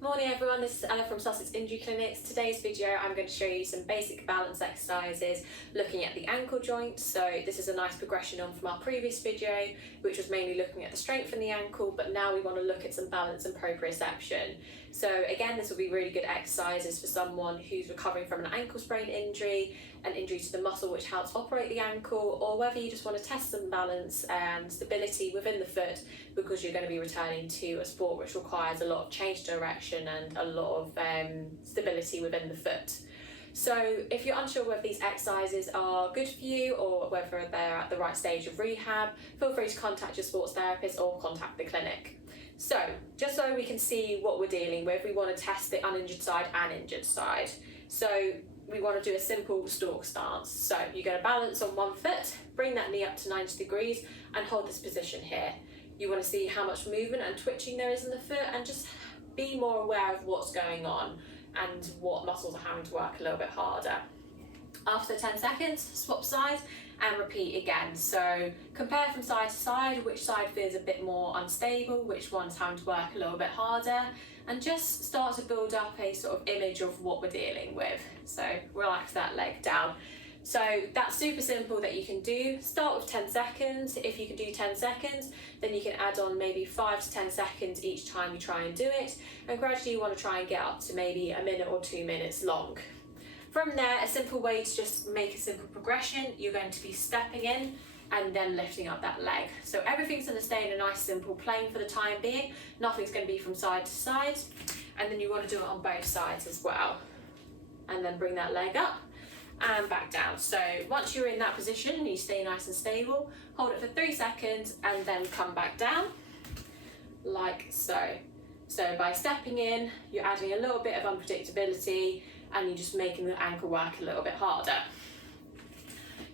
Morning everyone, this is Ella from Sussex Injury Clinics. Today's video I'm going to show you some basic balance exercises looking at the ankle joint. So this is a nice progression on from our previous video, which was mainly looking at the strength in the ankle, but now we want to look at some balance and proprioception. So again, this will be really good exercises for someone who's recovering from an ankle sprain injury, an injury to the muscle which helps operate the ankle, or whether you just want to test some balance and stability within the foot because you're going to be returning to a sport which requires a lot of change direction and a lot of stability within the foot. So if you're unsure whether these exercises are good for you or whether they're at the right stage of rehab, feel free to contact your sports therapist or contact the clinic. So just so we can see what we're dealing with, we want to test the uninjured side and injured side. So we want to do a simple stalk stance. So you're going to balance on one foot, bring that knee up to 90 degrees and hold this position here. You want to see how much movement and twitching there is in the foot and just be more aware of what's going on and what muscles are having to work a little bit harder. After 10 seconds, swap sides and repeat again. So compare from side to side, which side feels a bit more unstable, which one's having to work a little bit harder, and just start to build up a sort of image of what we're dealing with. So relax that leg down. So that's super simple that you can do. Start with 10 seconds. If you can do 10 seconds, then you can add on maybe 5 to 10 seconds each time you try and do it. And gradually you want to try and get up to maybe a minute or 2 minutes long. From there, a simple way to just make a simple progression, you're going to be stepping in and then lifting up that leg. So everything's going to stay in a nice simple plane for the time being. Nothing's going to be from side to side. And then you want to do it on both sides as well. And then bring that leg up and back down. So once you're in that position, you stay nice and stable, hold it for 3 seconds and then come back down like so. So by stepping in, you're adding a little bit of unpredictability and you're just making the ankle work a little bit harder.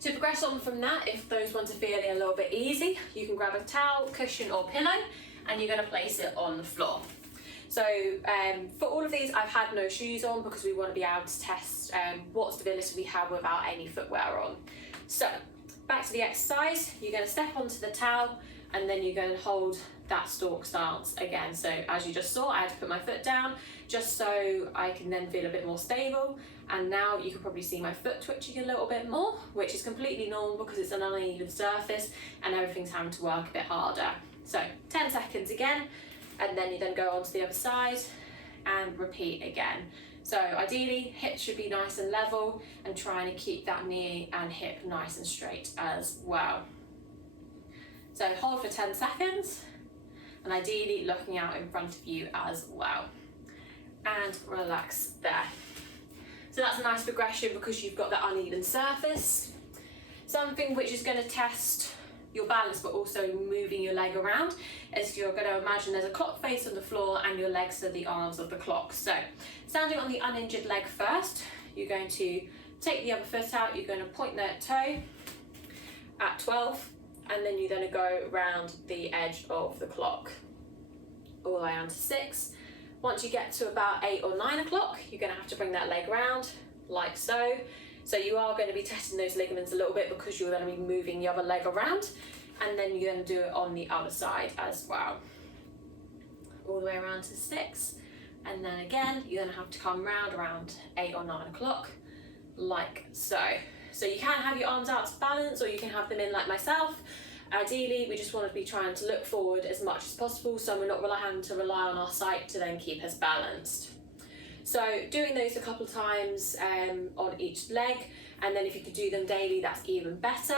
To progress on from that, if those ones are feeling a little bit easy, you can grab a towel, cushion or pillow and you're going to place it on the floor. So for all of these, I've had no shoes on because we want to be able to test what stability we have without any footwear on. So back to the exercise, you're going to step onto the towel and then you're going to hold that stalk stance again. So as you just saw, I had to put my foot down just so I can then feel a bit more stable. And now you can probably see my foot twitching a little bit more, which is completely normal because it's an uneven surface and everything's having to work a bit harder. So 10 seconds again. And then you then go on to the other side and repeat again. So ideally, hips should be nice and level and trying to keep that knee and hip nice and straight as well. So hold for 10 seconds and ideally looking out in front of you as well. And relax there. So that's a nice progression because you've got that uneven surface. Something which is going to test your balance but also moving your leg around is you're going to imagine there's a clock face on the floor and your legs are the arms of the clock. So standing on the uninjured leg first, you're going to take the other foot out, you're going to point that toe at 12 and then you're going to go around the edge of the clock all the way down to 6. Once you get to about 8 or 9 o'clock, you're going to have to bring that leg round like so. So you are going to be testing those ligaments a little bit because you're going to be moving the other leg around and then you're going to do it on the other side as well. All the way around to 6 and then again you're going to have to come round around 8 or 9 o'clock like so. So you can have your arms out to balance or you can have them in like myself. Ideally we just want to be trying to look forward as much as possible so we're not having to rely on our sight to then keep us balanced. So doing those a couple of times on each leg, and then if you could do them daily, that's even better.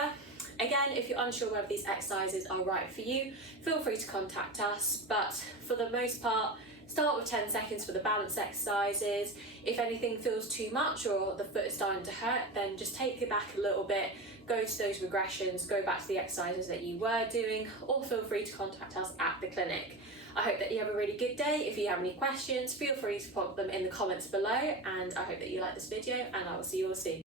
Again, if you're unsure whether these exercises are right for you, feel free to contact us, but for the most part, start with 10 seconds for the balance exercises. If anything feels too much or the foot is starting to hurt, then just take it back a little bit, go to those regressions, go back to the exercises that you were doing, or feel free to contact us at the clinic. I hope that you have a really good day. If you have any questions, feel free to pop them in the comments below, and I hope that you like this video and I will see you all soon.